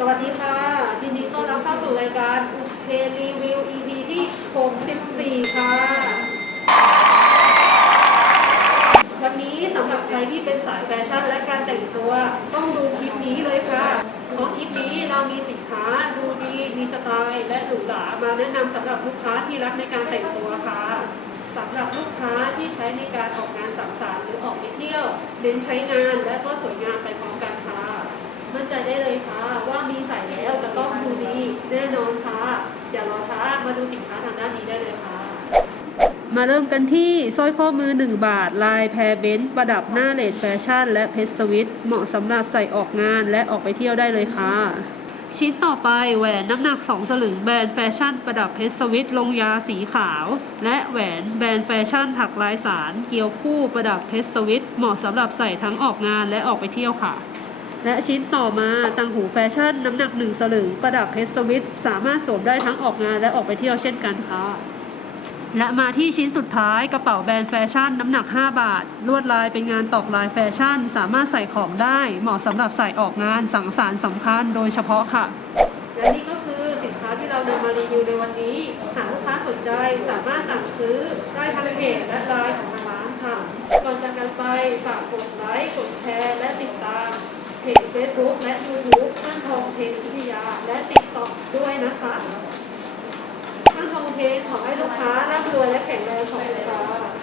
สวัสดีค่ะยินดีต้อนรับเข้าสู่รายการอุเพรีวิว EP ที่ 64 ค่ะ วันนี้สำหรับใครที่เป็นสายแฟชั่นและการแต่งตัวต้องดูคลิปนี้เลยค่ะเพราะคลิปนี้เรามีสินค้าดูดีมีสไตล์ และหรูหรามาแนะนำสำหรับลูกค้าที่รักในการแต่งตัวค่ะสำหรับลูกค้าที่ใช้ในการออกงานสังสรรค์หรือออกไปเที่ยวเน้นใช้งานและก็สวยงามไปพร้อมกันค่ะมั่นใจได้เลยค่ะ ว่ามีใส่แล้วจะต้องดูดีแน่นอนค่ะ อย่ารอช้า มาดูสินค้าทางด้านนี้ได้เลยค่ะ มาเริ่มกันที่สร้อยข้อมือ 1 บาท ลายแพรเบนซ์ประดับหน้าเลดแฟชั่น และเพชรสวิตเหมาะสำหรับใส่ออกงานและออกไปเที่ยวได้เลยค่ะ ชิ้นต่อไปแหวนน้ำหนัก 2 สลึงแบรนด์แฟชั่น ประดับเพชรสวิตลงยาสีขาว และแหวนแบรนด์แฟชั่นถักลายสาร เกี่ยวคู่ประดับเพชรสวิตเหมาะสำหรับใส่ทั้งออกงานและออกไปเที่ยวค่ะ และชิ้นต่อมาตังหูแฟชั่นน้ำหนัก1สลึงประดับเพชรสวิตสามารถสวมได้ทั้งออกงานและออกไปเที่ยวเช่นกันค่ะ และมาที่ชิ้นสุดท้ายกระเป๋าแบรนด์แฟชั่นน้ำหนัก 5 บาท ลวดลายเป็นงานตอกลายแฟชั่น สามารถใส่ของได้เหมาะสำหรับใส่ออกงานสังสรรค์สำคัญโดยเฉพาะค่ะ และนี่ก็คือสินค้าที่เรานำมารีวิวในวันนี้ หากลูกค้าสนใจสามารถสั่งซื้อได้ทางเพจและไลน์ของทางร้านค่ะก่อนจากกันไปฝากกดไลค์กดแชร์และติดตาม เพจ Facebook และ YouTube ท่างทองเทนวิทยา และติดต่อด้วยนะคะท่างทองเทนขอให้ลูกค้าร่ำรวยและแข็งแรงขอบคุณค่ะ